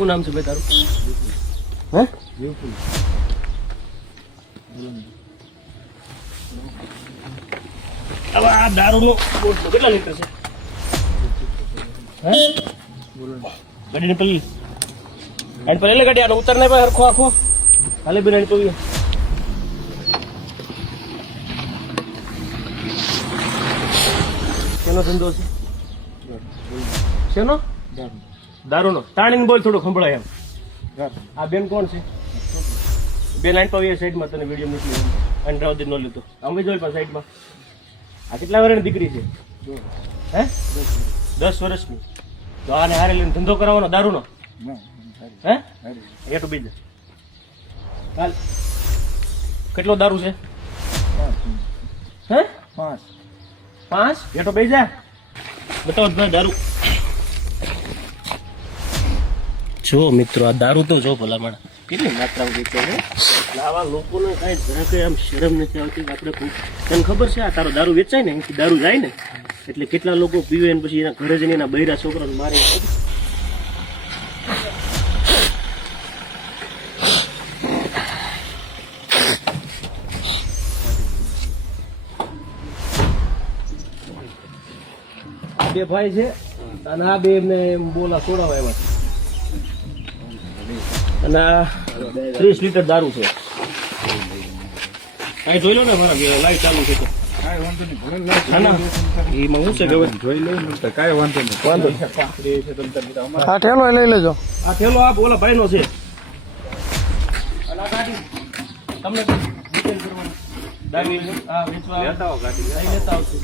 શું નામ છે ભાઈ તારું? હે હવે આ દારૂનો બોટલો કેટલા લીટર છે? હે ગાડીને પેલી અને પેલે ગાડી આનો ઉતર નહીં ભાઈ હરખો આખો હાલે બિરાણી તો શેનો ધંધો છે? શેનો? દારૂનો. તાણીને બોલ થોડું સંભળાય એમ. આ બેન કોણ છે? બેન આઈન પાવી સાઈડમાં તને વિડીયો મોકલી અને રાવદી ન લીધો અમે જોઈ પણ સાઈડમાં. આ કેટલા વર્ષની દીકરી છે? હે 10 વર્ષની. તો આને હારે લઈને ધંધો કરાવવાનો દારૂનો? હે એટું બીજું હાલ કેટલો દારૂ છે? હે 5 એટો બે જા બતાવો ભાઈ દારૂ. જો મિત્રો આ દારૂ તો જો ભલામણ કેટલી માત્રામાં વેચે છે. આવા લોકોને કાંઈ જરાકે આમ શરમ નથી આવતી. આપણે તને ખબર છે આ તારો દારૂ વેચાય ને એનાથી દારૂ જાય ને એટલે કેટલા લોકો પીવે ને પછી એના ઘરે જઈને એના બૈરા છોકરાને મારે. બે ભાઈ છે અને આ બે એમને બોલા છોડાવા એમાં અને આ 30 લીટર દારૂ છે. અહીં જોઈ લો ને મારા લાઈટ ચાલુ છે તો એમાં શું છે કે જોઈ લઉં કાંઈ વાંધો નહીં. વાંધો આ ઠેલો લઈ લેજો. આ થેલો આ બોલા ભાઈ નો છે અને આ ગાડી તમને રિપેર કરવાની દારૂ આ વેચવા લેતા આવો ગાડી લેતા આવશે.